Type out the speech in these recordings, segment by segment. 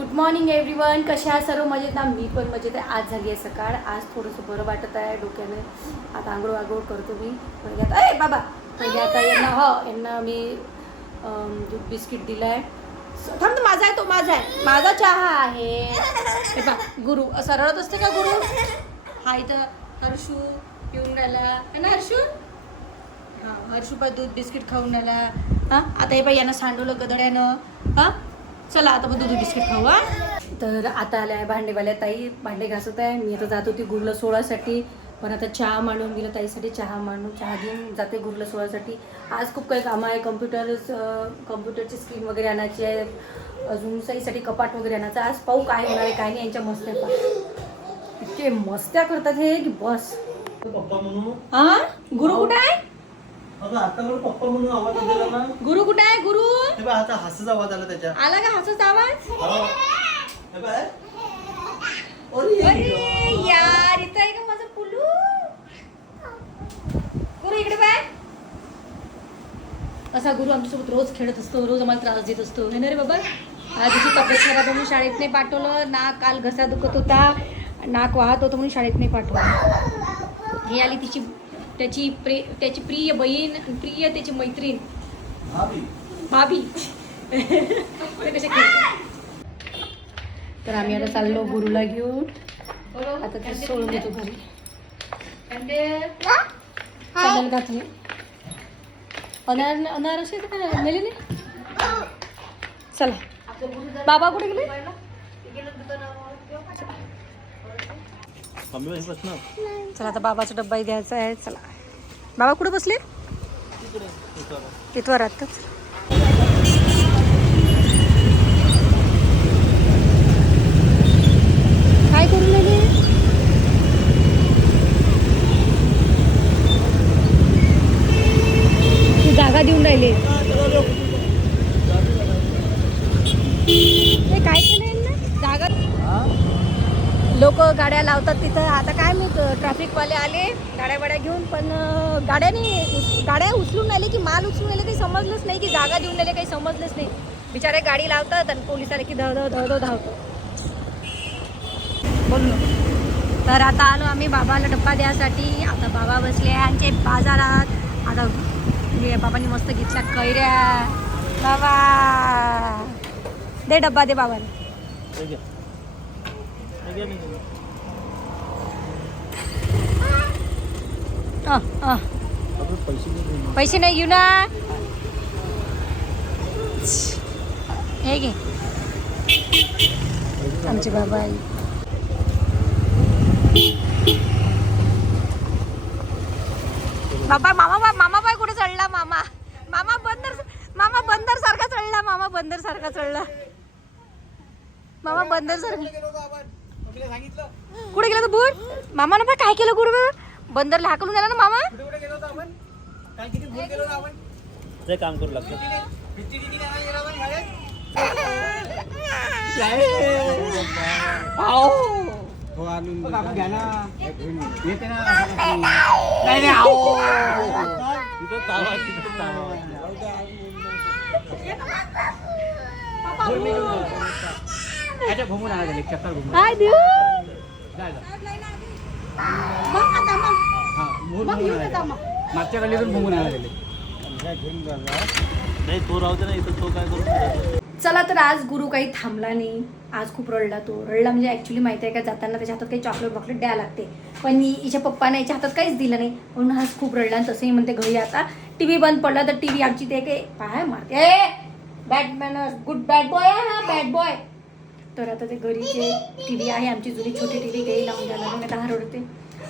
Good morning everyone कशा आहे सर्व मजेत ना? मी पण मजेत आहे. आज झाली आहे सकाळ. आज थोडंसं बरं वाटत आहे डोक्याने. आता आंघोळ आंघोळ करतो मी. पहिले आता अय बाबा! पहिले आता यांना हो यांना मी दूध बिस्किट दिलं आहे थांब माझा आहे तो माझा आहे. माझा चहा आहे. हे बा गुरु. असं रडत असते का गुरु? हा इथं हर्षू पिऊन राहिला. है ना हर्षू? हां हर्षुपा दूध बिस्किट खाऊन राहिला. हां आता हे बाई यांना सांडवलं गदड्यानं. हां? चला आता दूध बिस्किट खाऊ हा. तर आता आल्या आहे भांडेवाल्या ताई. भांडे घासत आहे. मी आता जात होती गुरुला सोळासाठी. पण आता चहा मांडून गेलं ताईसाठी. चहा मांडून चहा घेऊन जाते गुरुला सोळासाठी. आज खूप काही कामं आहे. कम्प्युटर कम्प्युटरची स्क्रीन वगैरे आणायची आहे. अजून सईसाठी कपाट वगैरे आणायचं आज पाहू काय होणार आहे काय नाही. यांच्या मस्त्या इतके मस्त्या करतात हे की बस. हा गुरु कुठे आहे? गुरु कुठे आहे गुरु? आता हसच आवाज आला त्याच्या. आला का हसत आवाज? हो. हे यार इथं आहे का माझं पुलू? गुरु इकडे बाय असा गुरु आमच्यासोबत रोज खेळत असतो रोज आम्हाला त्रास देत असतो. है ना रे बाबा? आज तिची तब्येत खराब म्हणून शाळेत नाही पाठवलं. नाक काल घसा दुखत होता. नाक वाहत होतं म्हणून शाळेत नाही पाठवलं. ही आली तिची त्याची प्रे त्याची प्रिय बहीण प्रिय त्याची मैत्रीण. भाभी. तर आम्ही आता चाललो गुरुला घेऊन. आता ते सोडून देतो घरी. चालेल अनार नेली नाही? चला. बाबा कुठे गेले? चला आता बाबाचा डब्बाही द्यायचा आहे चला. बाबा कुठं बसले? इतवार उतारा. काय करून राहिले? ती जागा देऊन राहिले ते काय केलं यांना? जागा हा? लोक गाड्या लावतात तिथं. आता काय मी ट्रॅफिकवाले आले गाड्या वाड्या घेऊन पण गाड्याने गाड्या उचलून आले की माल उचलून आले काही समजलंच नाही की जागा देऊन आले काही समजलंच नाही. बिचारे गाडी लावतात आणि पोलीस आले की धव धाव धाव धावतो. बोललो तर आता आलो आम्ही बाबाला डब्बा द्यायसाठी. आता बाबा बसले आमचे बाजारात. आता हे बाबांनी मस्त घेतल्या कैऱ्या. बाबा दे डब्बा दे बाबाला हे घे. हे घे, हे घे. अ, अ. अगं, पैसे पैसे नाही घेऊ ना. हे घे. आमचे बाबा बाबा मामा बाय मामा बाय कुठे चढला? मामा. मामा बंदर मामा बंदर सारखा चढला. मामा बंदर सारखा चढला. मामा बंदर सारखा कुठे गेला तो बूट मामानं पण काय केलं गुरु बंदरला हाकलून गेला ना मामा? ते काम करू लागतं हाय देऊ. मागच्या गल्लीतून भुंगून आला गेले नाही तो राहू दे ना इथं तो काय करू चला तर आज गुरु काही थांबला नाही. आज खूप रडला तो. रडला म्हणजे ॲक्च्युली माहिती आहे का जाताना त्याच्या हातात काही चॉकलेट बॉकलेट द्यायला लागते. पण हि- हिच्या पप्पाने याच्या हातात काहीच दिलं नाही. म्हणून आज खूप रडला आणि तसंही म्हणते घरी आता टी व्ही बंद पडला तर टी व्ही आमची ते काही पाय मारते. बॅटमॅन गुड बॅट बॉय आहे हा बॅट बॉय तर आता ते घरी जे टी व्ही आहे आमची जुनी छोटी टी व्ही काही लावून द्यायला लागून आता रडते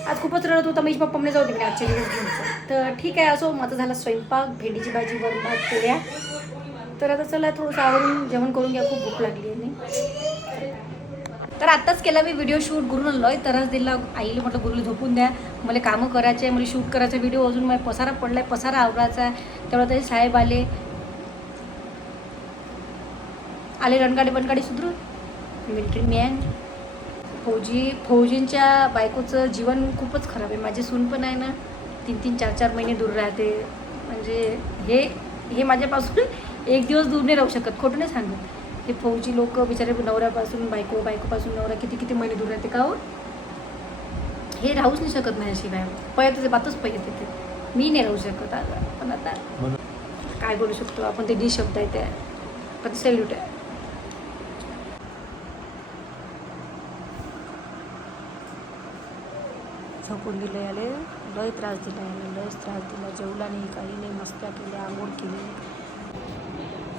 आज खूपच रडत होता. मी पप्पा म्हणे जाऊ दे आजच्या दिवस घेऊन तर ठीक आहे असो माझा झाला स्वयंपाक भेंडीची भाजी वरून भात पोळ्या. तर आता चला थोडंसं आवरून जेवण करून घ्या. खूप भूक लागली आहे. तर आत्ताच केला मी व्हिडिओ शूट गुरुनं लय तरच दिला. आईला म्हटलं गुरुला झोपून द्या. मला कामं करायचे मला शूट करायचा व्हिडिओ अजून मला पसारा पडलाय. पसारा आवडायचा आहे. तेवढा तरी साहेब आले. आले रणगाडी बनगाडी सुधरून. मिलिटरी मॅन फौजी फौजींच्या बायकोचं जीवन खूपच खराब आहे. माझी सून पण आहे ना तीन तीन चार चार महिने दूर राहते. म्हणजे हे हे माझ्यापासून एक दिवस दूर नाही राहू शकत. खोटं नाही सांगत. हे फौजी लोक बिचारे नवऱ्यापासून बायको बायकोपासून नवरा किती किती महिने दूर राहते का हो? हे राहूच नाही शकत माझ्याशिवाय. पळत बातच पळत येते. मी नाही राहू शकत. आता पण आता काय बोलू शकतो? आपण ते डी शब्द आहे त्या. पण सॅल्यूट आहे. झोपून दिले आले लय त्रास दिला याला लयच त्रास दिला जेवला नाही काही नाही मस्त्या केल्या आंघोळ केली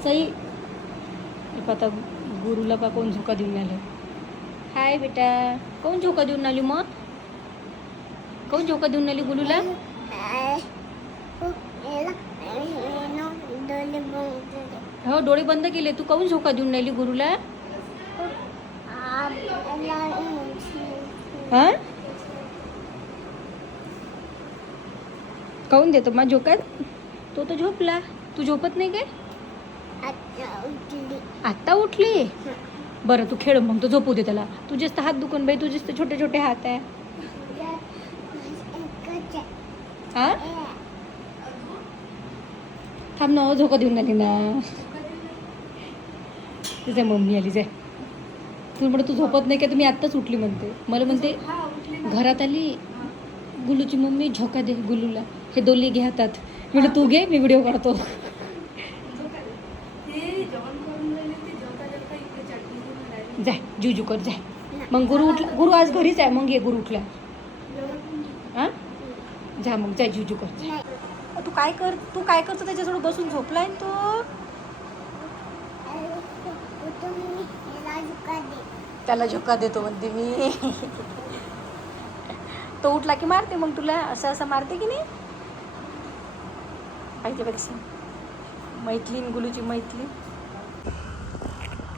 सई हे आता गुरुला का कोण झोका देऊन आले हाय बेटा कोण झोका देऊन आली मग कोण झोका देऊन आली गुरुला हो डोळे बंद केले तू काऊन झोका देऊन राहिली गुरुला हा काऊन देतो. मग झोकात तो तर झोपला. तू झोपत नाही काय? आत्ता उठली. बरं तू खेळ मग. तो झोपू दे त्याला. तुझेच तर हात दुखून बाई तुझेच तर छोटे छोटे हात आहे. हा थांब ना झोका देऊन आली ना. तिच्या मम्मी आली जाय. तू म्हणत तू झोपत नाही का तुम्ही आत्ताच उठली म्हणते. मला म्हणते घरात आली? गुलूची मम्मी झोका दे गुलूला. हे दोली घे हातात म्हणजे तू घे मी व्हिडिओ काढतो. जाय जुजू कर जाय मग गुरु उठला गुरु आज घरीच आहे मग ये गुरु उठला. हा? जा मग जाय जुजू कर. तू काय कर तू काय करतो त्याच्याजवळ बसून? झोपलाय तो? त्याला झोका देतो म्हणते मी. तो उठला की मारते मग तुला? असं असं मारते की नाही? पाहिजेपेक्षा मैत्रीण गुलूची मैत्रीण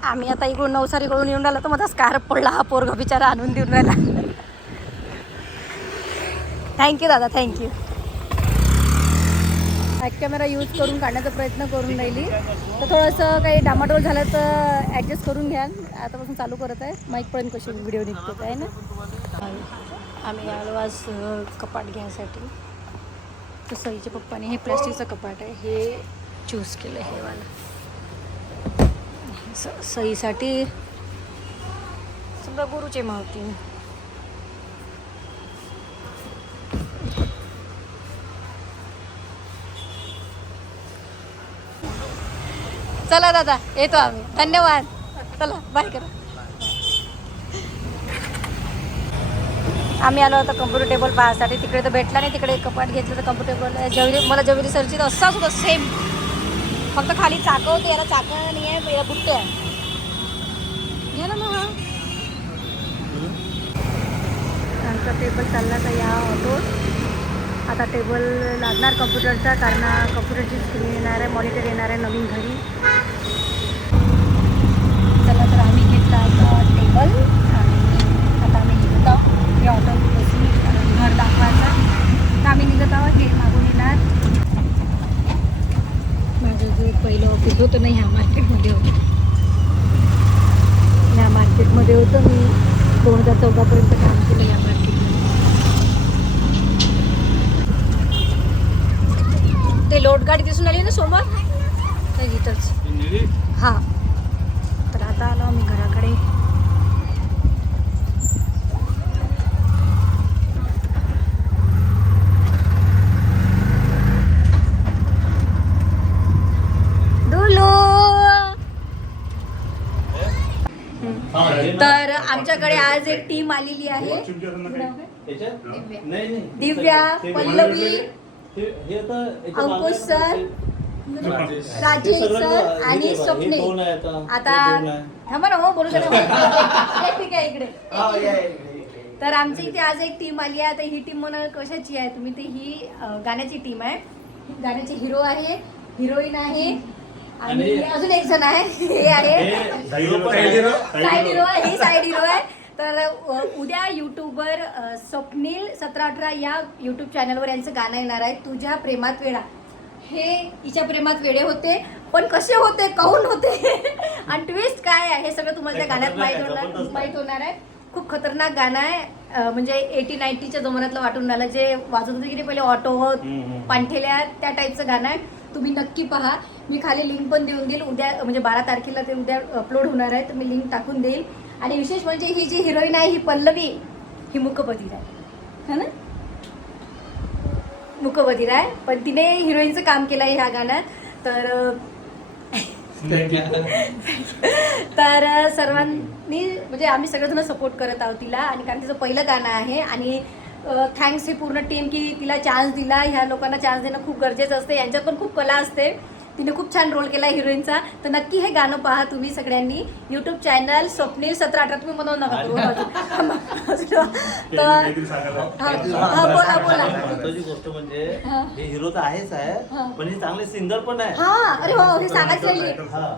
आम्ही आता इकडून नवसारीकडून येऊन राहिला तर माझा स्कार्फ पडला हा पोरगा बिचारा आणून देऊन राहिला. थँक्यू दादा थँक्यू बॅक कॅमेरा यूज करून काढण्याचा प्रयत्न करून राहिली. तर थोडंसं काही डामाडोल झालं तर ॲडजस्ट करून घ्याल. आतापासून चालू करत आहे. माईकपर्यंत कशी व्हिडिओ निघतो काय ना? आम्ही आलो आज कपाट घ्यायसाठी. तर सईच्या पप्पाने हे प्लॅस्टिकचं कपाट आहे हे चूज केलं हे वाला. स- सईसाठी समजा गुरुचे मावती. चला दादा येतो आम्ही. धन्यवाद. चला बाय करा. आम्ही आलो होतो कम्प्युटर टेबल पाहायसाठी तिकडे तर भेटला नाही तिकडे कपाट घेतलं तर कम्प्युटर टेबल जवरी मला जवेरी सरची तर असाच होतं सेम फक्त खाली चाकं होती याला चाकं नाही आहे याला बुट्टे आहे. घ्या ना मग आमचा टेबल चालला तर या ऑटो आता टेबल लागणार कम्प्युटरचा कारण कम्प्युटरची स्क्रीन येणार आहे मॉनिटर येणार आहे नवीन घरी. चला तर आम्ही घेतला आता टेबल आणि आता आम्ही निघत हे ऑटो बसून कारण घर दाखवायचं. तर आम्ही निघत आहोत हे मागून येणार. माझं जे पहिलं ऑफिस होतं ना ह्या मार्केटमध्ये होतं. ह्या मार्केटमध्ये होतं. मी दोन हजार चौदापर्यंत काम केलं या मार्केटमध्ये ते लोट गाडी दिसून आली ना समोर? तर इथंच हां. तर आता आलो आम्ही घराकडे डुलू तर आमच्याकडे आज एक टीम आलेली आहे. याच्यात? नाही, नाही. दिव्या, पल्लवी, हे- हे अंकुश सर, राजेश. सर आणि आहे आता. हे. थांबा ना हो बोलू ठीक आहे इकडे. हा. तर आमच्या इथे आज एक टीम आली आहे. आता ही टीम म्हणा कशाची आहे? तुम्ही ते ही गाण्याची टीम आहे. गाण्याची हिरो आहे हिरोईन आहे. आणि अजून एक जण आहे हे आहे. हे. Side hero. आहे ही साईड हिरो आहे. तर अ, उद्या युट्यूबवर अ, स्वप्नील सतरा अठरा या युट्यूब चॅनलवर यांचं गाणं येणार आहे तुझ्या प्रेमात वेळा हे हिच्या प्रेमात वेळे होते पण कसे होते काहून होते? आणि ट्विस्ट काय आहे हे सगळं तुम्हाला त्या गाण्यात माहीत होणार माहीत होणार आहे. खूप खतरनाक गाणं आहे. अ, म्हणजे एटी नाईन्टीच्या जमान्यातलं वाटून राहिलं जे वाजत होते की नाही पहिले ऑटो हम्म, हम्म. पांठेल्या त्या टाईपचं गाणं आहे. तुम्ही नक्की पहा. मी खाली लिंक पण देऊन देईल. उद्या म्हणजे बारा तारखेला ते उद्या अपलोड होणार आहे तर मी लिंक टाकून देईल. आणि विशेष म्हणजे ही जी हिरोईन आहे ही पल्लवी ही मुकबधीर आहे है ना? मुकबधीर आहे पण तिने हिरोईनचं काम केलं आहे ह्या गाण्यात. तर तर सर्वांनी म्हणजे आम्ही सगळेजण सपोर्ट करत आहोत तिला. आणि कारण तिचं पहिलं गाणं आहे. आणि थँक्स ही पूर्ण टीम की तिला चान्स दिला. ह्या लोकांना चान्स देणं खूप गरजेचं असते. यांच्यात पण खूप कला असते. तिने खूप छान रोल केला हिरोईनचा तर नक्की हे गाणं पहा तुम्ही सगळ्यांनी. यूट्यूब चॅनल स्वप्नील सतरा अठरा तुम्ही म्हणू नका. तर हा, हा, बोला बोला. महत्वाची गोष्ट म्हणजे हा. हिरो तर आहेच हा. आहे पण हे चांगले सिंगर पण आहे हा अरे हो हे सांगायचं. हा.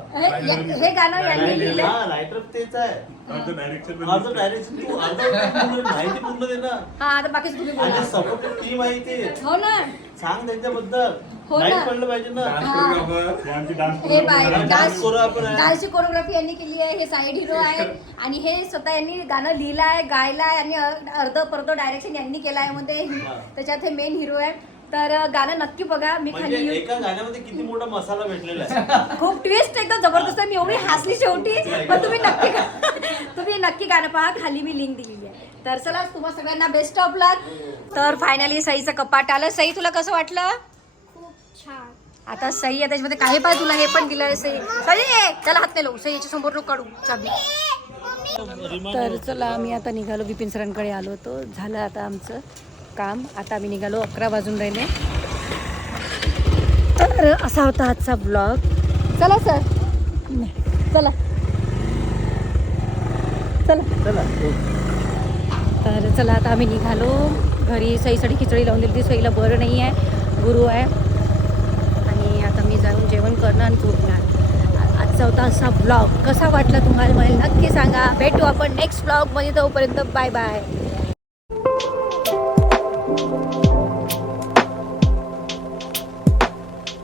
गाणं यांनी लिहिलं हा रायटर तेच आहे. माहिती पूर्ण दे ना. हा आता बाकीच तुम्ही बोला. आणि सपोर्ट टीम आहे ते. हो ना. सांग त्यांच्याबद्दल. हो ना. माहीत पडलं पाहिजे ना. हे. बाय डान्स डान्स करू आपण आहे. डान्सची कोरिओग्राफी यांनी केली आहे. हे साईड हिरो आहे आणि हे स्वतः यांनी गाणं लिहिलं आहे गायलं आहे. आणि अ- अर्ध परत डायरेक्शन यांनी केलं आहे. मध्ये हा. त्याच्यात हे मेन हिरो आहे. तर अ, गाणं नक्की बघा. मी म्हणजे खाली एका गाण्यामध्ये किती मोठा मसाला भेटलेला आहे? खूप ट्विस्ट एकदम जबरदस्त. आहे मी एवढी हसली शेवटी. पण तुम्ही नक्की तुम्ही नक्की गाणं पहा. खाली मी लिंक दिलेली आहे. तर चला तुम्हा सगळ्यांना बेस्ट ऑफ लक तर फायनली सईचं कपाट आलं. सई तुला कसं वाटलं? आता सही आहे त्याच्यामध्ये काही पाहिजे तुला? हे पण दिलंय सही सही आहे. त्याला हात नाही लावू. सहीच्या समोर काढू. चाबी तर चला आम्ही आता निघालो बिपिन सरांकडे आलो होतो. झालं आता आमचं काम. आता आम्ही निघालो अकरा वाजून राहिले. तर असा होता आजचा ब्लॉग चला सर. चला. चला. चला तर चला आता आम्ही निघालो. घरी सईसाठी खिचडी लावून दिली ती सईला बरं नाही आहे गुरु आहे. करणार झोपणार आजचा होता असा ब्लॉग कसा वाटला तुम्हाला? मला नक्की सांगा. भेटू आपण नेक्स्ट ब्लॉगमध्ये तोपर्यंत बाय बाय